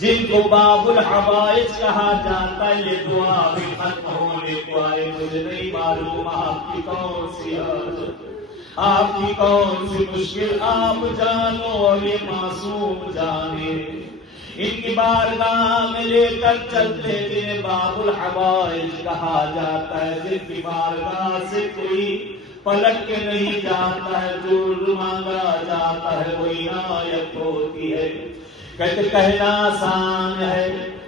جن کو باب الحوائج کہا جاتا ہے، یہ دعا بھی ختم ہونے کو آئے. مجھے نہیں معلوم آپ کی کون سی حاجت، آپ کی کون سی مشکل آپ جانو اور یہ معصوم جانے. ان کی بارگاہ میں لے کر چلتے جنہیں باب الحوائج کہا جاتا ہے، جن کی بارگاہ سے کوئی پلٹ کے نہیں جاتا ہے، جو مانگا جاتا ہے وہ عنایت ہوتی ہے. کہتے کہنا آسان ہے،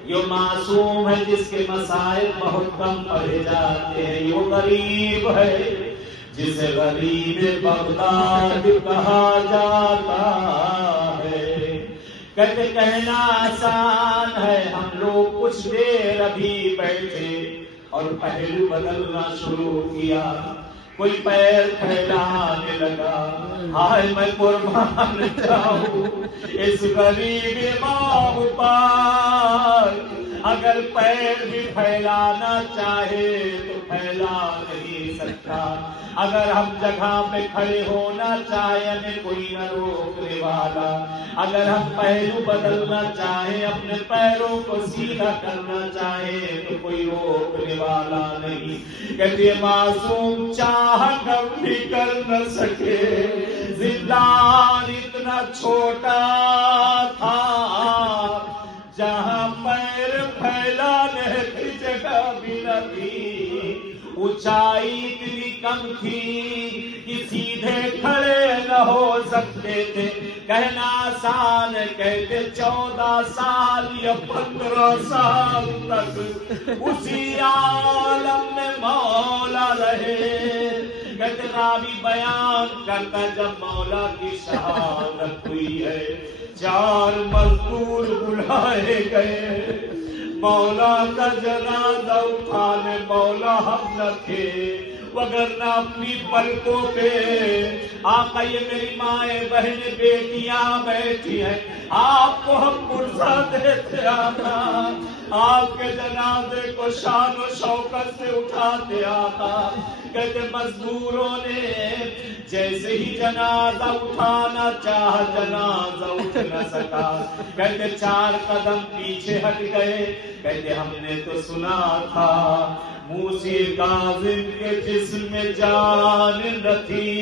یہ معصوم ہے جس کے مسائل بہت کم پڑھے جاتے ہیں. یہ غریب ہے جسے غریب بغداد کہا جاتا ہے. کہتے کہنا آسان ہے، ہم لوگ کچھ دیر ابھی بیٹھے اور پہلو بدلنا شروع کیا. کوئی پیر پھیلانے لگا، ہائے میں قربان جاؤں اس غریب امام پر. اگر پیر بھی پھیلانا چاہے تو پھیلا نہیں سکتا. اگر ہم جگہ پہ کھڑے ہونا چاہیں ہمیں کوئی نہ روکنے والا. اگر ہم پہلو بدلنا چاہیں، اپنے پیروں کو سیدھا کرنا چاہیں تو کوئی روکنے والا نہیں. کہتے معصوم چاہ کر بھی کر نہ سکے، زندان اتنا چھوٹا تھا جہاں پیر پھیلانے کی جگہ بھی نہ تھی. اونچائی اتنی کم تھی کہ سیدھے کھڑے نہ ہو سکتے تھے. کہنا آسان ہے، کہتے 14 سال یا 15 سال تک اسی عالم میں مولا رہے. کہتے راوی بیان کرتا جب مولا کی شہادت ہوئی ہے، 4 مزدور بلائے گئے مولا کا جنازہ اٹھانے. مولا ہم نہ تھے وگرنہ اپنی پلکوں پہ آقا یہ میری مائیں بہنیں بیٹیاں بیٹھی ہیں، آپ کو ہم پرزہ دیتے آقا، آپ کے جنازے کو شان و شوکت سے اٹھاتے آقا. کہتے مزدوروں نے جیسے ہی جنازہ اٹھانا چاہا، جنازہ اٹھ نہ سکا. کہتے 4 قدم پیچھے ہٹ گئے. کہتے ہم نے تو سنا تھا موسی کاظم کے جسم میں جان نہ تھی،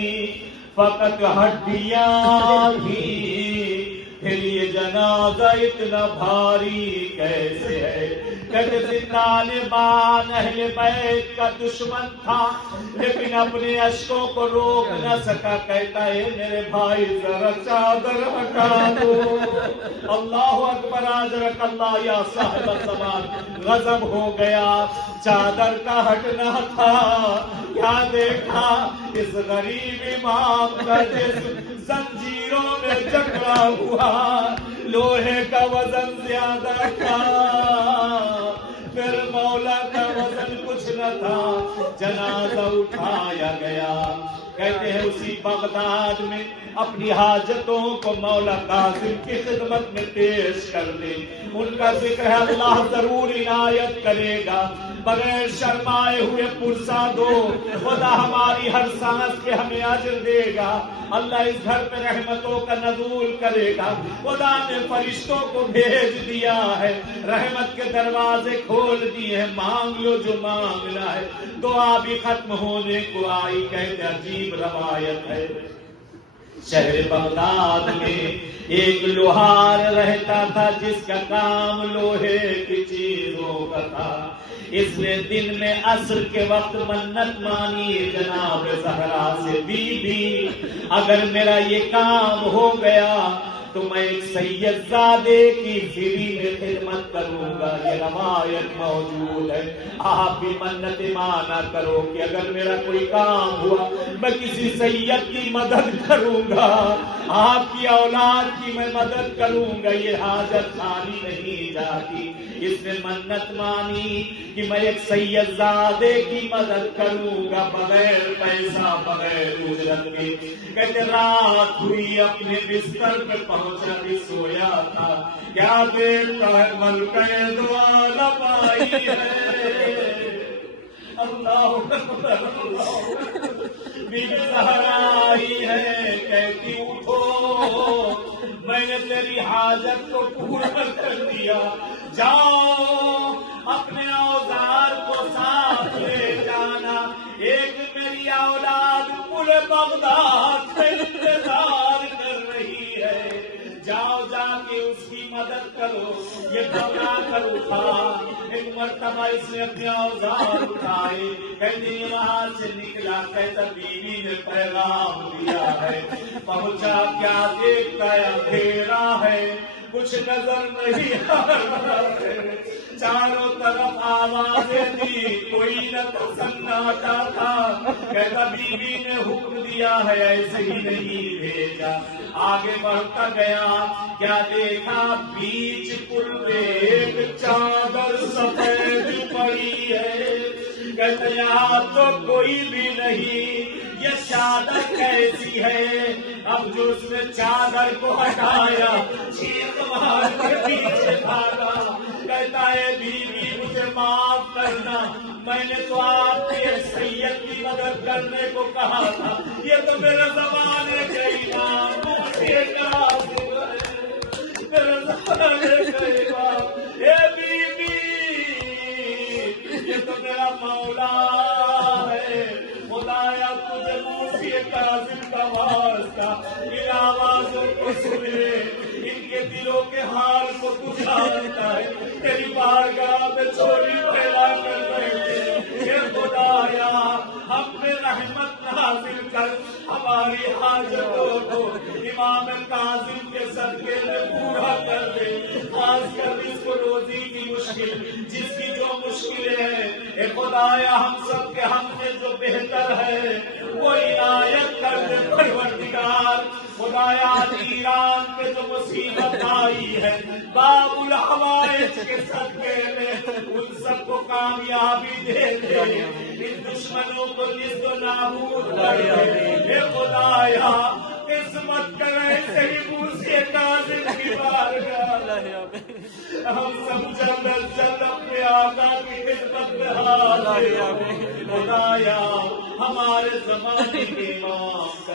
فقط ہڈیاں تھیں، پھر یہ جنازہ اتنا بھاری کیسے ہے. کہتے طالبان اہل بیت کا دشمن تھا لیکن اپنے اشکوں کو روک نہ سکا. کہتا ہے میرے بھائی ذرا چادر ہٹا دو. اللہ اکبر، اجرک اللہ یا صاحب الزمان. غضب ہو گیا، چادر کا ہٹنا تھا. کیا دیکھا اس غریب امام کا جسم زنجیروں میں جکڑا ہوا، لوہے کا وزن زیادہ تھا، پھر مولا کا وزن کچھ نہ تھا. جنازہ اٹھایا گیا. کہتے ہیں اسی بغداد میں اپنی حاجتوں کو مولا کاظم کی خدمت میں پیش کر دے. ان کا ذکر ہے اللہ ضرور عنایت کرے گا. بغیر شرمائے ہوئے پرسا دو، خدا ہماری ہر سانس کے ہمیں اجر دے گا. اللہ اس گھر پہ رحمتوں کا نزول کرے گا. خدا نے فرشتوں کو بھیج دیا ہے، رحمت کے دروازے کھول دیے ہیں. مانگ لو جو مانگنا ہے. دعا بھی ختم ہونے کو آئی. کہتے عجیب روایت ہے، شہر بغداد میں ایک لوہار رہتا تھا جس کا کام لوہے کی چیزوں کا تھا. اس نے دن میں عصر کے وقت منت مانی جناب زہرا سے، بی بی اگر میرا یہ کام ہو گیا تو میں ایک سید زادے کی فری میں خدمت کروں گا. یہ روایت موجود ہے. آپ بھی منت مانا کرو کہ اگر میرا کوئی کام ہوا میں کسی سید کی مدد کروں گا، آپ کی اولاد کی میں مدد کروں گا. یہ حاجت خالی نہیں جاتی. اس نے منت مانی کہ میں ایک سید زادے کی مدد کروں گا بغیر پیسہ بغیر اجرت کے. کہتے رات ہوئی، اپنے بستر پہ پہنچا بھی سویا تھا. کیا دیکھتا ہے ملکہ دو عالم آئی ہے. اللہ بی بی زہرا آئی ہے. کہتی اٹھو میں نے تیری حاجت کو پورا کر دیا، جاؤ اپنے اوزار کو ساتھ لے جانا، ایک میری اولاد پورے بغداد کا انتظار کر رہی ہے، جاؤ جا کے اس کی مدد کرو۔ یہ گھبرا کر اٹھا، ایک مرتبہ اس نے اپنے اوزار اٹھائے، کہتے وہاں سے نکلا، کہتا بیوی نے پیغام دیا ہے، پہنچا کیا دیکھتا ہے اندھیرا ہے، کچھ نظر نہیں آ رہا ہے، چاروں طرف آوازیں دی، کوئی نہ سناٹا تھا، کہتا بیوی نے حکم دیا ہے ایسے ہی نہیں بھیجا۔ آگے بڑھتا گیا، کیا دیکھا بیچ پل پہ ایک چادر سفید پڑی ہے، کہتے یہاں تو کوئی بھی نہیں، یہ چادر کیسی ہے؟ اب جو اس نے چادر کو ہٹایا، چیخ مار کر پیچھے بھاگا، کہتا ہے بیوی مجھے معاف کرنا، میں نے تو آپ کے سید کی مدد کرنے کو کہا تھا، یہ تو میرے زمانے کے امام مجھے کافر ہے، میرے زمانے کا امام، اے بیوی یہ تو میرا مولا ہے، خدایا تجھے موسی کاظم کا واسطہ، ان آوازوں کو سنے، ان کے دلوں کے حال کو تو جانتا ہے، تیری بارگاہ میں چوری پھیلا کر رہے ہیں، اے خدایا ہم پہ رحمت نازل کر، ہماری حاجتوں کو امام کاظم کے صدقے میں پورا کر دے، خاص کر اس کو روزی کی مشکل، جس کی جو مشکلیں ہیں، اے خدایا ہم سب کے ہم نے جو بہتر ہے وہ عنایت کر دے پروردگار۔ خدایا ایران پہ جو مصیبت آئی ہے باب الحوائج کے صدقے میں ان سب کو کامیابی دے دے، ان دشمنوں کو نیست و نابود کر دے، اے خدایا قسمت کرے صحیح موسی کاظم کی بارگاہ، ہم سب جلد از جلد اپنے آقا کی خدمت میں حاضر، خدایا ہمارے زمانے کے امام کا